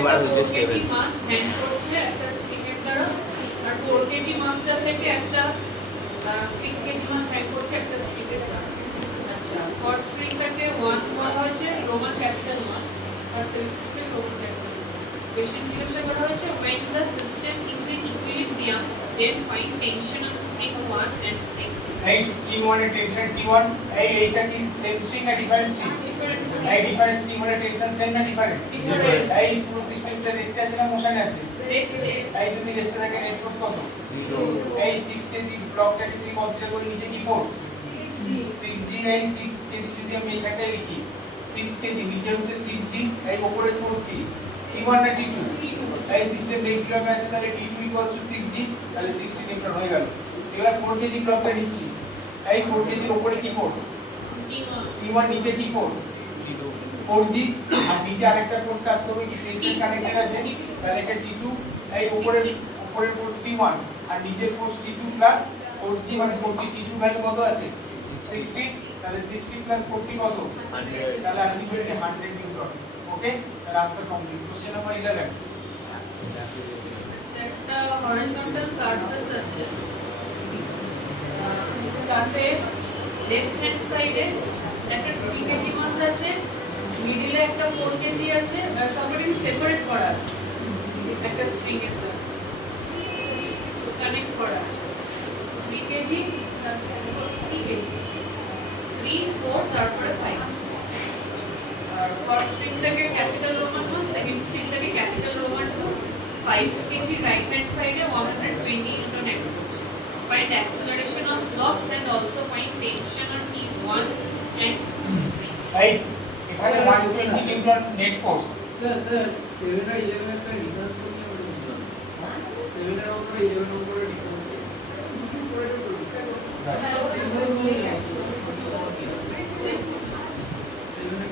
এবার হচ্ছে 4 কেজি মাস হ্যান্ড করছে একটা স্ট্রিং এর দ্বারা, আর 4 কেজি মাসটা থেকে একটা 6 কেজি মাস হ্যান্ড করছে একটা স্ট্রিং এর দ্বারা। আচ্ছা, ফার্স্ট স্ট্রিংটাকে 1 বলা হয়েছে, রোমান ক্যাপিটাল 1, আর সেকেন্ড স্ট্রিংকে রোমান ক্যাপিটাল 1। কোশ্চেন জিজ্ঞাসা করা হয়েছে when the system is in equilibrium then find tension on string 1 and string 2. এই string 1 এর টেনশন T1, এইটা কি সেম স্ট্রিং না ডিফারেন্ট স্ট্রিং? এই ডিফারেন্ট স্ট্রিং এর টেনশন সেম না ডিফারেন্ট? ডিফারেন্ট। এই পুরো সিস্টেমটা রেস্টে আছে না মোশনে আছে? রেস্টে। এই যদি রেস্টে থাকে নেট ফোর্স কত? 0। এই 6 কেজি ব্লকটা যদি কনসিডার করি নিচে কি ফোর্স? 6g। এই 6 কেজি যদি আমি এখানে লিখি 6 কেজি, নিচে হচ্ছে 6g, এই উপরের ফোর্স কি T1 না T2? এই সিস্টেম রেগুলার আছে, তাহলে T2 6g, তাহলে 60 নিউটন হয়ে গেল। এবার 4 কেজি ব্লকটা নিচ্ছি, এই 4 কেজির উপরে কি ফোর্স? T1, নিচে কি ফোর্স? 4g, আর নিচে আরেকটা ফোর্স কাজ করবে কি টেনশন কানেক্টেড আছে, তাহলে এটা T2। এই উপরের ফোর্স T1 আর নিচের ফোর্স T2 প্লাস 4g মানে 40, T2 ভ্যালু কত আছে? 60, তাহলে 60 প্লাস 40 কত? 100, তাহলে আলটিমেটলি 100 নিউটন। ওকে, তাহলে आंसर কমপ্লিট। কোশ্চেন নাম্বার 11, একটা হরিজন্টাল সারফেস আছে, তাতে লেফট হ্যান্ড সাইডে একটা 3 কেজি মাস আছে, মিডলে একটা 4 কেজি আছে, আর সবকটি সেপারেট করা আছে একটা স্ট্রিং এর দ্বারা কানেক্ট করা আছে। 3 কেজি, তারপর 3 কেজি, 3 4 তারপরে 5। আর ফার্স্ট স্ট্রিংটাকে ক্যাপিটাল রোমান 1, সেকেন্ড স্ট্রিংটাকে capital Roman 2, 5 KG right hand সাইডে 120 নিউটন অ্যাক্ট করছে। Find acceleration of blocks and also find tension on T1 and string. এই এখানে 120 নিউটন নেট ফোর্স। স্যার 7 আর 11 একটা রিভার্স করতে হবে না? 7 এর উপরে 11 এর উপরে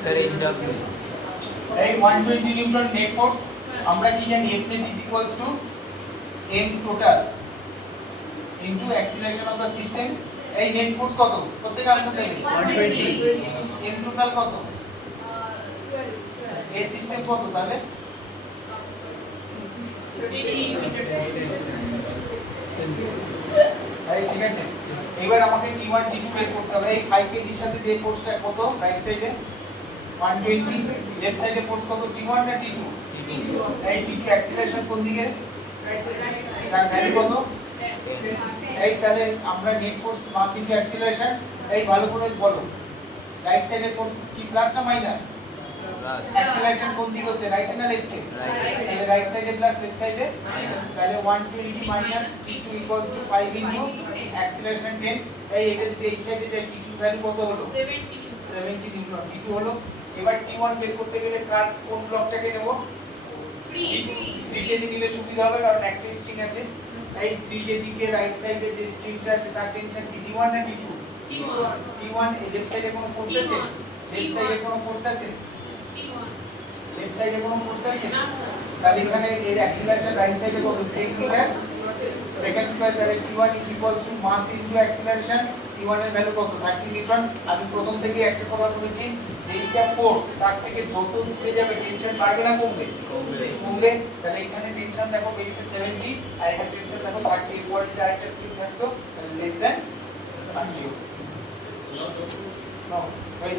স্যার এইচডব্লিউ এই 120 নিউটন নেট ফোর্স আমরা কি জানি F net is equals to m total into acceleration of the system। এই নেট ফোর্স কত? প্রত্যেক आंसर দেবে 120। m total কত? এই সিস্টেম কত তাহলে? এই ঠিক আছে, এবার আমাকে T1 T2 বের করতে হবে। এই 5 কেজির সাথে যে ফোর্সটা কত রাইট সাইডে 120, লেফট সাইডে ফোর্স কত T1 না T2? এই T2 অ্যাক্সিলারেশন কোন দিকে? রাইট সাইডে। তার ভ্যালু কত? এই তাহলে আমরা net force mass into acceleration, এই ভালো করে বলো রাইট সাইডে ফোর্স কি প্লাস না মাইনাস? অ্যাক্সিলারেশন কোন দিকে হচ্ছে, রাইট না লেফটে? তাহলে রাইট সাইডে প্লাস লেফট সাইডে মাইনাস, তাহলে 120 minus T2 equals to 5 into acceleration 10। এই এটা যদি এই সাইডে যায় T2 ভ্যালু কত হলো? 70 নিউটন। T2 হলো। এবার T1 বের করতে গেলে কোন ব্লকটাকে নেব? 3 কেজি নিলে সুবিধা হবে, কারণ একটা স্ট্রিং আছে। এই 3 কেজি কে রাইট সাইডে যে স্ট্রিংটা আছে তার টেনশন কি T1 না T2? T1। এই লেফট সাইডে কোনো ফোর্স আছে? লেফট সাইডে কোনো ফোর্স আছে? লেফট সাইডে কোনো ফোর্স আছে না স্যার। তাহলে এখানে এর অ্যাক্সিলারেশন রাইট সাইডে কত? 10 মিটার সেকেন্ড স্কয়ার, তাহলে T1 is equals to mass into acceleration. T1 এর ভ্যালু কত? 30 নিউটন। আমি প্রথম থেকে একটা কথা বলেছি যে এইটা ফোর্স, তার থেকে যত দূরে যাবে টেনশন বাড়বে না কমবে? কমবে। তাহলে এখানে টেনশন দেখো বেরিয়েছে 70, আর এখানে টেনশন দেখো 30। এর পরে যদি আরেকটা স্ট্রিং থাকতো তাহলে লেস দ্যান 30। No wait,